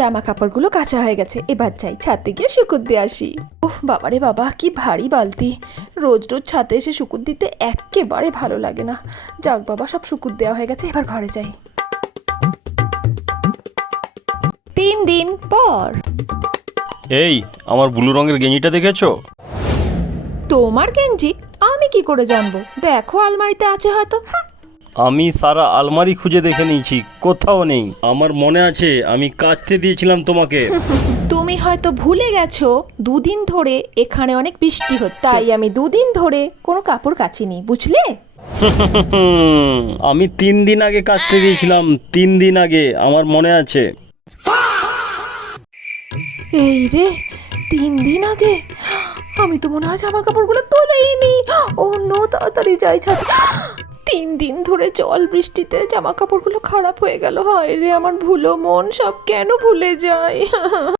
জামা কাপড়গুলো কাঁচা হয়ে গেছে, এবার যাই ছাদে গিয়ে শুকুর দিয়ে আসি। ওহ বাবারে বাবা, কি ভারী বালতি! রোজ রোজ ছাদে এসে শুকুর দিতে একেবারে ভালো লাগে না। যাক বাবা, সব শুকুর দেওয়া হয়ে গেছে, এবার ঘরে যাই। 3 দিন পর। এই, আমার ব্লু রঙের গেঞ্জিটা দেখেছো? তোমার গেঞ্জি? আমি কি করে জানবো? দেখো আলমারিতে আছে হয়তো। আমি সারা আলমারি খুঁজে দেখে নিয়েছি, কোথাও নেই। আমার মনে আছে আমি কাচতে দিয়েছিলাম তোমাকে। তুমি হয়তো ভুলে গেছো, 2 দিন ধরে এখানে অনেক বৃষ্টি হচ্ছে, তাই আমি 2 দিন ধরে কোনো কাপড় কাচিনি, বুঝলে? আমি 3 দিন আগে কাচতে দিয়েছিলাম, 3 দিন আগে, আমার মনে আছে। এই রে, 3 দিন আগে? আমি তো মনে হয় জামা কাপড়গুলো তোলেইনি। ও নো, তাড়াতাড়ি যাই ছাদে। 3 দিন ধরে জল বৃষ্টিতে জামা কাপড়গুলো খারাপ হয়ে গেল। হায় রে, আমার ভুলো মন, সব কেন ভুলে যায়।